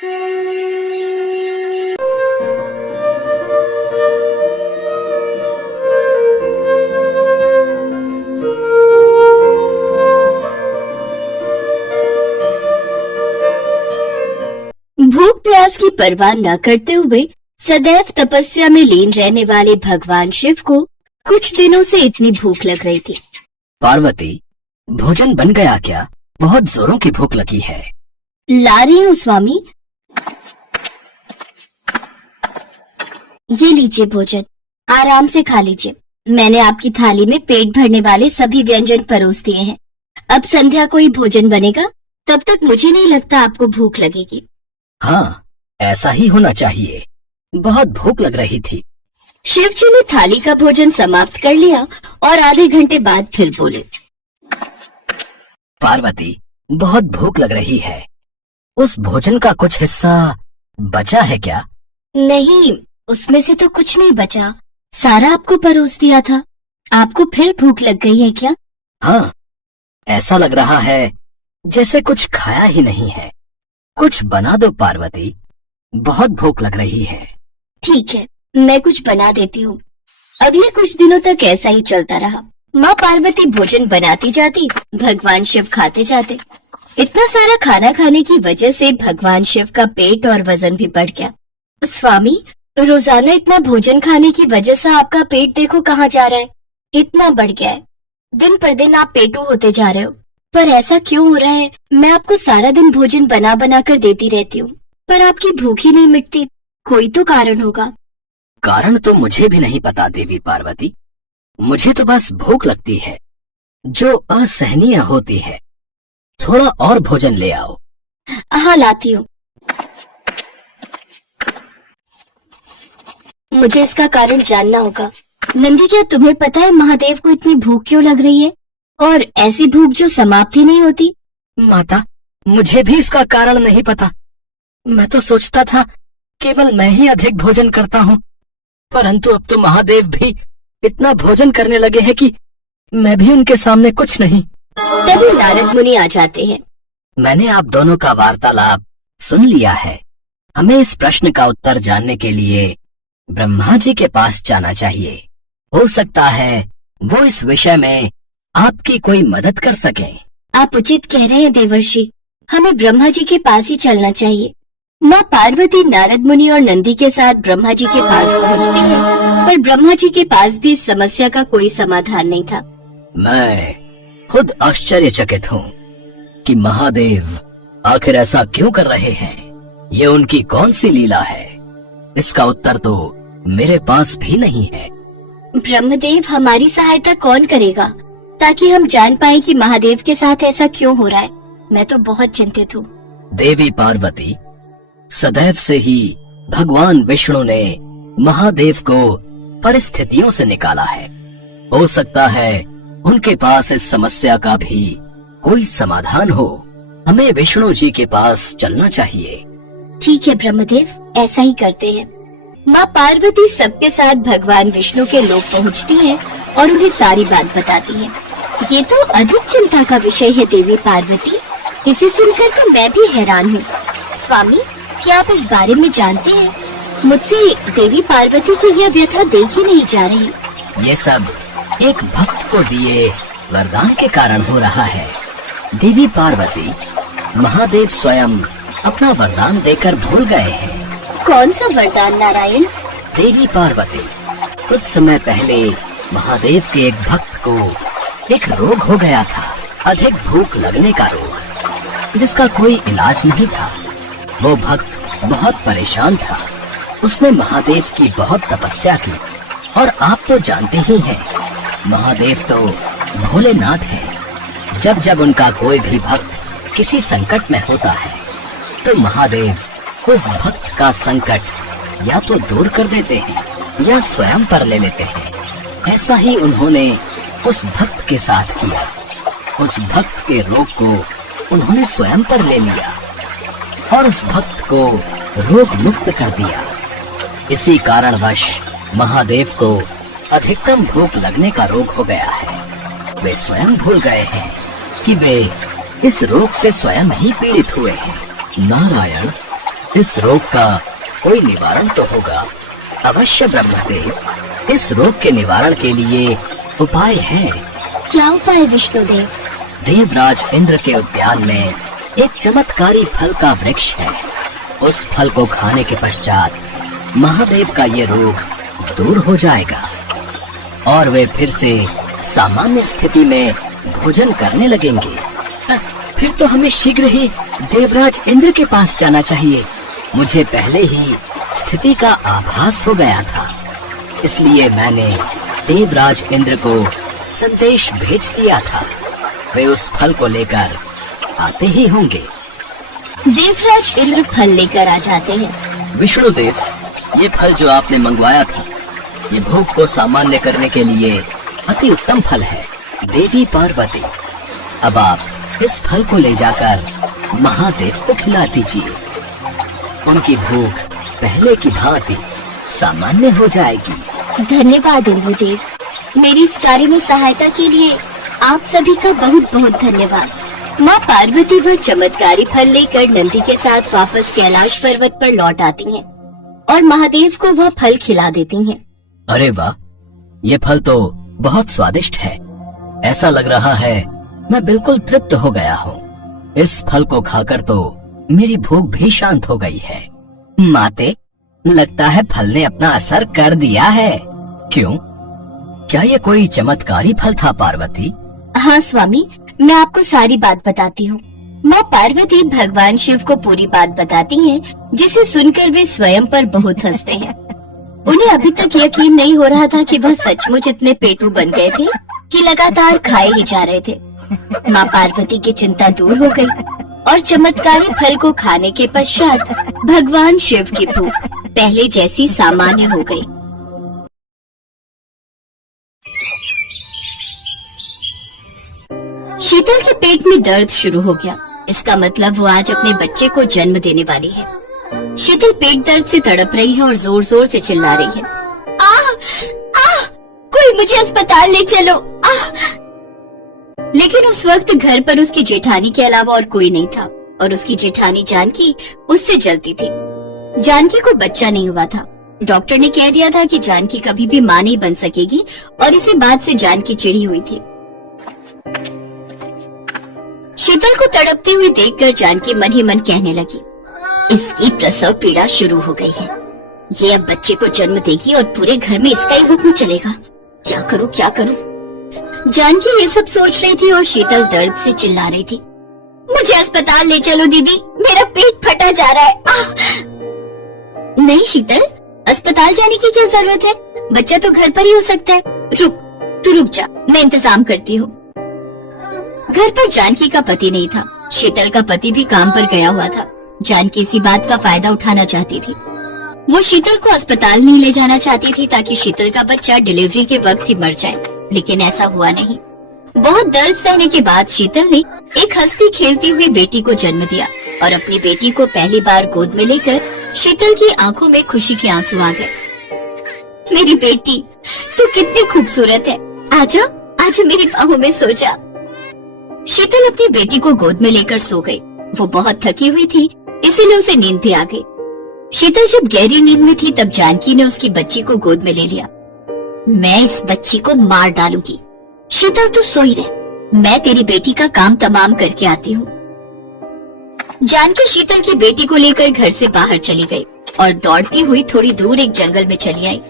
भूख प्यास की परवाह न करते हुए सदैव तपस्या में लीन रहने वाले भगवान शिव को कुछ दिनों से इतनी भूख लग रही थी। पार्वती, भोजन बन गया क्या? बहुत जोरों की भूख लगी है। ला रही हूँ स्वामी। ये लीजिए भोजन, आराम से खा लीजिए। मैंने आपकी थाली में पेट भरने वाले सभी व्यंजन परोस दिए हैं। अब संध्या को ही भोजन बनेगा, तब तक मुझे नहीं लगता आपको भूख लगेगी। हाँ, ऐसा ही होना चाहिए। बहुत भूख लग रही थी। शिवजी ने थाली का भोजन समाप्त कर लिया और आधे घंटे बाद फिर बोले, पार्वती, बहुत भूख लग रही है। उस भोजन का कुछ हिस्सा बचा है क्या? नहीं, उसमें से तो कुछ नहीं बचा। सारा आपको परोस दिया था। आपको फिर भूख लग गई है क्या? हाँ, ऐसा लग रहा है जैसे कुछ खाया ही नहीं है। कुछ बना दो पार्वती, बहुत भूख लग रही है। ठीक है, मैं कुछ बना देती हूँ। अगले कुछ दिनों तक ऐसा ही चलता रहा। माँ पार्वती भोजन बनाती जाती, भगवान शिव खाते जाते। इतना सारा खाना खाने की वजह से भगवान शिव का पेट और वजन भी बढ़ गया। स्वामी, रोजाना इतना भोजन खाने की वजह से आपका पेट देखो कहाँ जा रहा है। इतना बढ़ गया है। दिन पर दिन आप पेटू होते जा रहे हो। पर ऐसा क्यों हो रहा है? मैं आपको सारा दिन भोजन बना बना कर देती रहती हूँ, पर आपकी भूख ही नहीं मिटती। कोई तो कारण होगा। कारण तो मुझे भी नहीं पता देवी पार्वती। मुझे तो बस भूख लगती है, जो असहनीय होती है। थोड़ा और भोजन ले आओ। हाँ, लाती हूँ। मुझे इसका कारण जानना होगा। नंदी, क्या तुम्हें पता है महादेव को इतनी भूख क्यों लग रही है? और ऐसी भूख जो समाप्त ही नहीं होती। माता, मुझे भी इसका कारण नहीं पता। मैं तो सोचता था केवल मैं ही अधिक भोजन करता हूँ, परंतु अब तो महादेव भी इतना भोजन करने लगे हैं कि मैं भी उनके सामने कुछ नहीं। तभी नारद मुनि आ जाते हैं। मैंने आप दोनों का वार्तालाप सुन लिया है। हमें इस प्रश्न का उत्तर जानने के लिए ब्रह्मा जी के पास जाना चाहिए। हो सकता है वो इस विषय में आपकी कोई मदद कर सके। आप उचित कह रहे हैं देवर्षि, हमें ब्रह्मा जी के पास ही चलना चाहिए। माँ पार्वती नारद मुनि और नंदी के साथ ब्रह्मा जी के पास पहुँचती है, पर ब्रह्मा जी के पास भी इस समस्या का कोई समाधान नहीं था। मैं खुद आश्चर्यचकित हूँ कि महादेव आखिर ऐसा क्यों कर रहे हैं। ये उनकी कौन सी लीला है? इसका उत्तर तो मेरे पास भी नहीं है। ब्रह्मदेव, हमारी सहायता कौन करेगा ताकि हम जान पाए कि महादेव के साथ ऐसा क्यों हो रहा है? मैं तो बहुत चिंतित हूँ। देवी पार्वती, सदैव से ही भगवान विष्णु ने महादेव को परिस्थितियों से निकाला है। हो सकता है उनके पास इस समस्या का भी कोई समाधान हो। हमें विष्णु जी के पास चलना चाहिए। ठीक है ब्रह्मदेव, ऐसा ही करते हैं। माँ पार्वती सबके साथ भगवान विष्णु के लोक पहुँचती है और उन्हें सारी बात बताती है। ये तो अधिक चिंता का विषय है देवी पार्वती। इसे सुनकर तो मैं भी हैरान हूँ। स्वामी, क्या आप इस बारे में जानते हैं? मुझसे देवी पार्वती की यह व्यथा देखी नहीं जा रही। ये सब एक भक्त को दिए वरदान के कारण हो रहा है। देवी पार्वती, महादेव स्वयं अपना वरदान देकर भूल गए हैं। कौन सा वरदान नारायण? देवी पार्वती, कुछ समय पहले महादेव के एक भक्त को एक रोग हो गया था, अधिक भूख लगने का रोग, जिसका कोई इलाज नहीं था। वो भक्त बहुत परेशान था। उसने महादेव की बहुत तपस्या की, और आप तो जानते ही हैं, महादेव तो भोलेनाथ हैं। जब जब उनका कोई भी भक्त किसी संकट में होता है, तो महादेव उस भक्त का संकट या तो दूर कर देते हैं या स्वयं पर ले लेते हैं। ऐसा ही उन्होंने उस भक्त के साथ किया। उस भक्त के रोग को उन्होंने स्वयं पर ले लिया और उस भक्त को रोग मुक्त कर दिया। इसी कारणवश महादेव को अधिकतम भूख लगने का रोग हो गया है। वे स्वयं भूल गए हैं कि वे इस रोग से स्वयं ही पीड़ित हुए हैं। नारायण, इस रोग का कोई निवारण तो होगा। अवश्य ब्रह्मदेव, इस रोग के निवारण के लिए उपाय है। क्या उपाय विष्णुदेव? देवराज इंद्र के उद्यान में एक चमत्कारी फल का वृक्ष है। उस फल को खाने के पश्चात महादेव का ये रोग दूर हो जाएगा और वे फिर से सामान्य स्थिति में भोजन करने लगेंगे। फिर तो हमें शीघ्र ही देवराज इंद्र के पास जाना चाहिए। मुझे पहले ही स्थिति का आभास हो गया था, इसलिए मैंने देवराज इंद्र को संदेश भेज दिया था। वे उस फल को लेकर आते ही होंगे। देवराज इंद्र फल लेकर आ जाते हैं। विष्णुदेव, ये फल जो आपने मंगवाया था, ये भूख को सामान्य करने के लिए अति उत्तम फल है। देवी पार्वती, अब आप इस फल को ले जाकर महादेव को खिला दीजिए। उनकी भूख पहले की भांति सामान्य हो जाएगी। धन्यवाद इंद्रदेव, मेरी इस कार्य में सहायता के लिए आप सभी का बहुत बहुत धन्यवाद। माँ पार्वती वह चमत्कारी फल लेकर नंदी के साथ वापस कैलाश पर्वत पर लौट आती हैं और महादेव को वह फल खिला देती हैं। अरे वाह, ये फल तो बहुत स्वादिष्ट है। ऐसा लग रहा है मैं बिल्कुल तृप्त हो गया हूँ। इस फल को खाकर तो मेरी भूख भी शांत हो गई है। माते, लगता है फल ने अपना असर कर दिया है। क्यों? क्या ये कोई चमत्कारी फल था पार्वती? हाँ स्वामी, मैं आपको सारी बात बताती हूँ। माँ पार्वती भगवान शिव को पूरी बात बताती हैं, जिसे सुनकर वे स्वयं पर बहुत हंसते हैं। उन्हें अभी तक यकीन नहीं हो रहा था कि वह सचमुच इतने पेटू बन गए थे कि लगातार खाए ही जा रहे थे। माँ पार्वती की चिंता दूर हो गई और चमत्कारी फल को खाने के पश्चात भगवान शिव की भूख पहले जैसी सामान्य हो गई। शीतल के पेट में दर्द शुरू हो गया। इसका मतलब वो आज अपने बच्चे को जन्म देने वाली है। शीतल पेट दर्द से तड़प रही है और जोर जोर से चिल्ला रही है। कोई मुझे अस्पताल ले चलो। लेकिन उस वक्त घर पर उसकी जेठानी के अलावा और कोई नहीं था और उसकी जेठानी जानकी उससे जलती थी। जानकी को बच्चा नहीं हुआ था। डॉक्टर ने कह दिया था कि जानकी कभी भी मां नहीं बन सकेगी और इसी बात से जानकी चिढ़ी हुई थी। शीतल को तड़पती हुई देखकर जानकी मन ही मन कहने लगी, इसकी प्रसव पीड़ा शुरू हो गई है। ये अब बच्चे को जन्म देगी और पूरे घर में इसका ही हुक्म चलेगा। क्या करूं क्या करूं? जानकी ये सब सोच रही थी और शीतल दर्द से चिल्ला रही थी, मुझे अस्पताल ले चलो दीदी, मेरा पेट फटा जा रहा है। नहीं शीतल, अस्पताल जाने की क्या जरूरत है? बच्चा तो घर पर ही हो सकता है। तू रुक जा, मैं इंतजाम करती हूँ। घर पर जानकी का पति नहीं था। शीतल का पति भी काम पर गया हुआ था। जानकी इसी बात का फायदा उठाना चाहती थी। वो शीतल को अस्पताल नहीं ले जाना चाहती थी ताकि शीतल का बच्चा डिलीवरी के वक्त ही मर जाए, लेकिन ऐसा हुआ नहीं। बहुत दर्द सहने के बाद शीतल ने एक हंसती खेलती हुई बेटी को जन्म दिया और अपनी बेटी को पहली बार गोद में लेकर शीतल की आंखों में खुशी के आंसू आ गए। मेरी बेटी, तू कितनी खूबसूरत है, आजा आजा मेरी बाहों में सो जा। शीतल अपनी बेटी को गोद में लेकर सो गई। वो बहुत थकी हुई थी, इसीलिए उसे नींद भी आ गई। शीतल जब गहरी नींद में थी तब जानकी ने उसकी बच्ची को गोद में ले लिया। मैं इस बच्ची को मार डालूंगी। शीतल तू सोई रह, मैं तेरी बेटी का काम तमाम करके आती हूँ। जानकी शीतल की बेटी को लेकर घर से बाहर चली गई और दौड़ती हुई थोड़ी दूर एक जंगल में चली आई।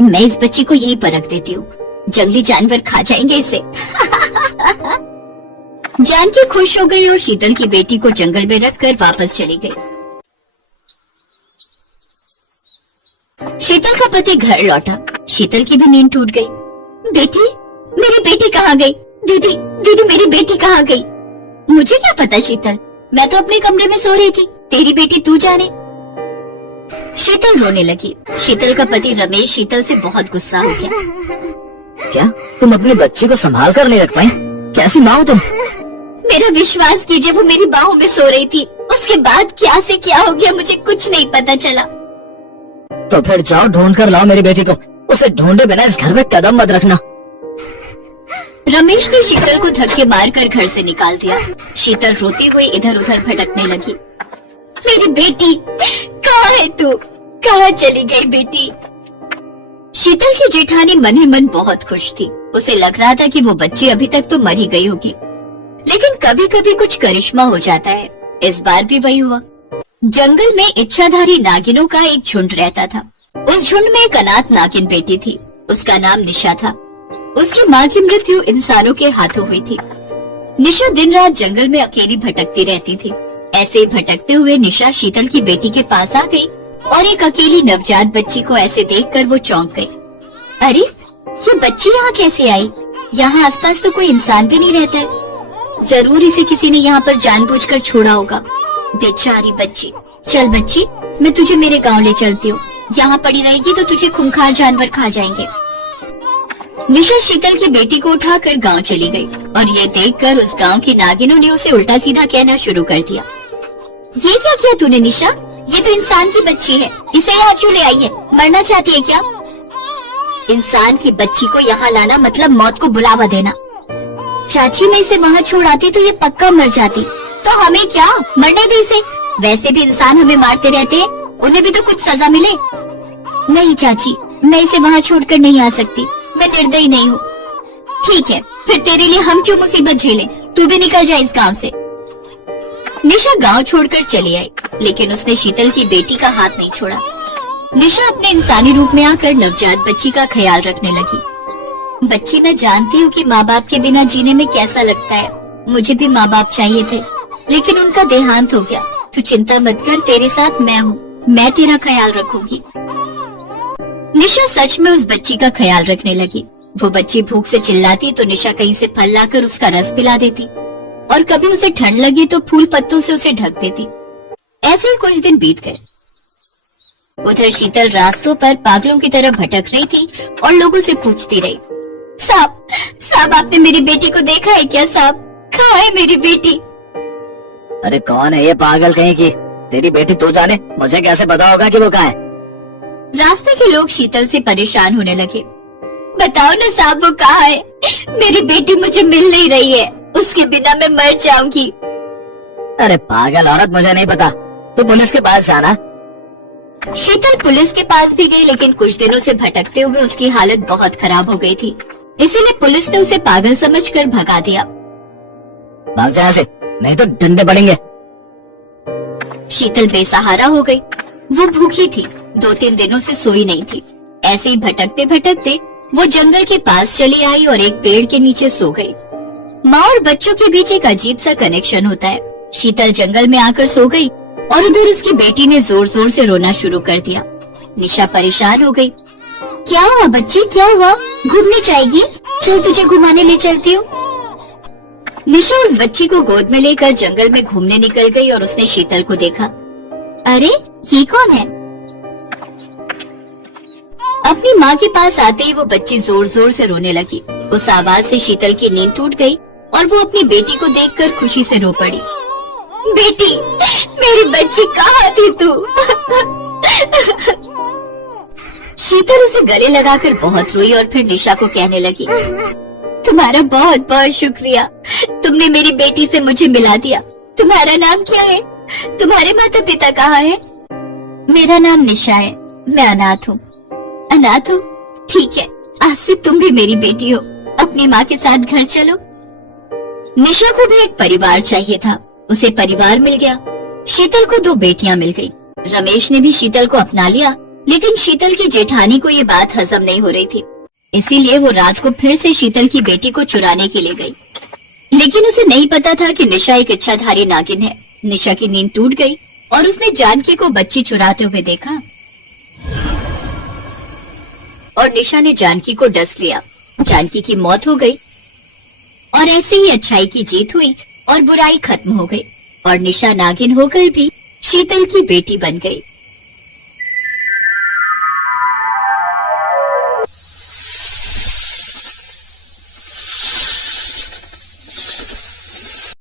मैं इस बच्ची को यहीं पर रख देती हूँ, जंगली जानवर खा जाएंगे इसे। जानकी खुश हो गई और शीतल की बेटी को जंगल में रखकर वापस चली गई। शीतल का पति घर लौटा। शीतल की भी नींद टूट गई। बेटी, मेरी बेटी कहाँ गई? दीदी दीदी मेरी बेटी कहाँ गई? मुझे क्या पता शीतल, मैं तो अपने कमरे में सो रही थी, तेरी बेटी तू जाने। शीतल रोने लगी। शीतल का पति रमेश शीतल से बहुत गुस्सा हो गया। क्या तुम अपने बच्चे को संभाल कर नहीं रख पाई? कैसी माँ हो तुम? मेरा विश्वास कीजिए, वो मेरी बाहों में सो रही थी। उसके बाद क्या से क्या हो गया मुझे कुछ नहीं पता चला। तो फिर जाओ ढूंढ कर लाओ मेरी बेटी को। उसे ढूंढे बिना इस घर में कदम मत रखना। रमेश ने शीतल को धक्के मारकर घर से निकाल दिया। शीतल रोती हुई इधर उधर भटकने लगी। मेरी बेटी कहाँ है तू? कहाँ चली गई बेटी? शीतल की जेठानी मन ही मन बहुत खुश थी। उसे लग रहा था कि वो बच्ची अभी तक तो मर ही गई होगी, लेकिन कभी कभी कुछ करिश्मा हो जाता है। इस बार भी वही हुआ। जंगल में इच्छाधारी नागिनों का एक झुंड रहता था। उस झुंड में एक अनाथ नागिन बेटी थी। उसका नाम निशा था। उसकी माँ की मृत्यु इंसानों के हाथों हुई थी। निशा दिन रात जंगल में अकेली भटकती रहती थी। ऐसे ही भटकते हुए निशा शीतल की बेटी के पास आ गई और एक अकेली नवजात बच्ची को ऐसे देखकर वो चौंक गई। अरे, ये बच्ची यहाँ कैसे आई? यहाँ आसपास तो कोई इंसान भी नहीं रहता है। जरूर इसे किसी ने यहाँ पर जानबूझकर छोड़ा होगा। बेचारी बच्ची। चल बच्ची, मैं तुझे मेरे गांव ले चलती हूँ। यहाँ पड़ी रहेगी तो तुझे खूंखार जानवर खा जाएंगे। निशा शीतल की बेटी को उठाकर गांव चली गई और ये देखकर उस गांव की नागिनों ने उसे उल्टा सीधा कहना शुरू कर दिया। ये क्या किया तूने निशा? ये तो इंसान की बच्ची है, इसे यहाँ क्यों ले आई है? मरना चाहती है क्या? इंसान की बच्ची को यहाँ लाना मतलब मौत को बुलावा देना। चाची, मैं इसे वहाँ छोड़ आती तो ये पक्का मर जाती। तो हमें क्या, मरने दे इसे। वैसे भी इंसान हमें मारते रहते हैं, उन्हें भी तो कुछ सजा मिले। नहीं चाची, मैं इसे वहाँ छोड़कर नहीं आ सकती। मैं निर्दयी नहीं हूँ। ठीक है, फिर तेरे लिए हम क्यों मुसीबत झेलें? तू भी निकल जा इस गांव से। निशा गांव छोड़कर चली आई, लेकिन उसने शीतल की बेटी का हाथ नहीं छोड़ा। निशा अपने इंसानी रूप में आकर नवजात बच्ची का ख्याल रखने लगी। बच्ची, मैं जानती हूँ कि माँ बाप के बिना जीने में कैसा लगता है। मुझे भी माँ बाप चाहिए थे, लेकिन उनका देहांत हो गया। तू चिंता मत कर, तेरे साथ मैं हूँ। मैं तेरा ख्याल रखूंगी। निशा सच में उस बच्ची का ख्याल रखने लगी। वो बच्ची भूख से चिल्लाती तो निशा कहीं से फल लाकर उसका रस पिला देती, और कभी उसे ठंड लगी तो फूल पत्तों से उसे ढक देती। ऐसे ही कुछ दिन बीत गए। उधर शीतल रास्तों पर पागलों की तरह भटक रही थी और लोगों से पूछती रही, साहब, साहब, आपने मेरी बेटी को देखा है क्या? साहब, कहाँ है मेरी बेटी? अरे कौन है ये पागल कहीं की? तेरी बेटी तू जाने, मुझे कैसे पता होगा कि वो कहाँ है? रास्ते के लोग शीतल से परेशान होने लगे। बताओ ना साहब, वो कहाँ है? मेरी बेटी मुझे मिल नहीं रही है, उसके बिना मैं मर जाऊंगी। अरे पागल औरत, मुझे नहीं पता, तू पुलिस के पास जाना। शीतल पुलिस के पास भी गई, लेकिन कुछ दिनों से भटकते हुए उसकी हालत बहुत खराब हो गई थी। इसीलिए पुलिस ने उसे पागल समझकर भगा दिया। भाग जा यहाँ से, नहीं तो डंडे पड़ेंगे। शीतल बेसहारा हो गई। वो भूखी थी, 2-3 दिनों से सोई नहीं थी। ऐसे ही भटकते भटकते वो जंगल के पास चली आई और एक पेड़ के नीचे सो गई। माँ और बच्चों के बीच एक अजीब सा कनेक्शन होता है। शीतल जंगल में आकर सो गई और उधर उसकी बेटी ने जोर जोर से रोना शुरू कर दिया। निशा परेशान हो गई। क्या हुआ बच्ची, क्या हुआ? घूमने जाएगी? चल तुझे घुमाने ले चलती हूँ। निशा उस बच्ची को गोद में लेकर जंगल में घूमने निकल गई और उसने शीतल को देखा। अरे, ये कौन है? अपनी माँ के पास आते ही वो बच्ची जोर जोर से रोने लगी। उस आवाज से शीतल की नींद टूट गई और वो अपनी बेटी को देखकर खुशी से रो पड़ी। बेटी, मेरी बच्ची कहाँ थी तू? शीतल उसे गले लगाकर बहुत रोई और फिर निशा को कहने लगी, तुम्हारा बहुत बहुत शुक्रिया, तुमने मेरी बेटी से मुझे मिला दिया। तुम्हारा नाम क्या है? तुम्हारे माता पिता कहाँ है? मेरा नाम निशा है, मैं अनाथ हूँ। अनाथ हो? ठीक है, आज से तुम भी मेरी बेटी हो। अपनी माँ के साथ घर चलो। निशा को भी एक परिवार चाहिए था, उसे परिवार मिल गया। शीतल को 2 बेटियां मिल गई। रमेश ने भी शीतल को अपना लिया, लेकिन शीतल की जेठानी को ये बात हजम नहीं हो रही थी। इसीलिए वो रात को फिर से शीतल की बेटी को चुराने के लिए गई, लेकिन उसे नहीं पता था कि निशा एक इच्छाधारी नागिन है। निशा की नींद टूट गई और उसने जानकी को बच्ची चुराते हुए देखा और निशा ने जानकी को डस लिया। जानकी की मौत हो गई और ऐसे ही अच्छाई की जीत हुई और बुराई खत्म हो गई और निशा नागिन होकर भी शीतल की बेटी बन गई।